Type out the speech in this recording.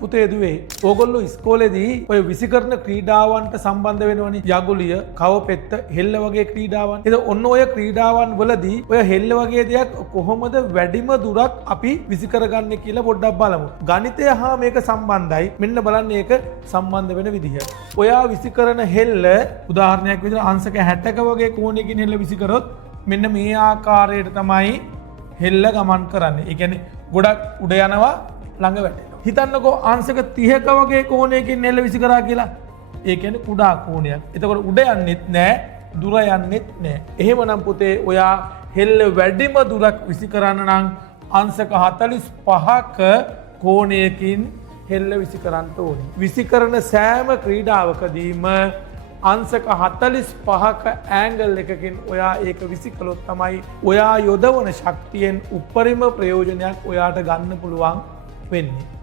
පුතේ දුවේ ඕගොල්ලෝ ඉස්කෝලේදී ඔය විසිකරන ක්‍රීඩාවන්ට සම්බන්ධ වෙනවනේ යගුලිය, කවපෙත්ත, හෙල්ල වගේ ක්‍රීඩාවන්. ඉතින් ඔන්න ඔය ක්‍රීඩාවන් වලදී ඔය හෙල්ල වගේ දෙයක් කොහොමද වැඩිම දුරක් අපි විසිකරගන්නේ කියලා පොඩ්ඩක් බලමු. ගණිතය හා මේක සම්බන්ධයි. මෙන්න බලන්න ඒක සම්බන්ධ වෙන විදිහ. ඔයා විසිකරන හෙල්ල උදාහරණයක් විදිහට අංශක 60ක වගේ කෝණයකින් හෙල්ල විසිකරොත් මෙන්න මේ ආකාරයට තමයි හෙල්ල ගමන් කරන්නේ. ඒ කියන්නේ ගොඩක් උඩ යනවා ළඟ වැටෙනවා. හිතන්නකෝ අංශක 30ක වගේ කෝණයකින් හෙල්ල විසි කරා කියලා. ඒ කියන්නේ කුඩා කෝණයක්. එතකොට උඩ යන්නෙත් නෑ, දුර යන්නෙත් නෑ. එහෙමනම් පුතේ ඔයා හෙල්ල වැඩිම දුරක් විසි කරන්න නම් අංශක 45ක කෝණයකින් හෙල්ල විසි කරන්න ඕනේ. විසි කරන සෑම ක්‍රීඩාවකදීම අංශක 45ක ඇන්ගල් එකකින් ඔයා ඒක විසි කළොත් තමයි ඔයා යොදවන ශක්තියෙන් උපරිම ප්‍රයෝජනයක් ඔයාට ගන්න පුළුවන් වෙන්නේ.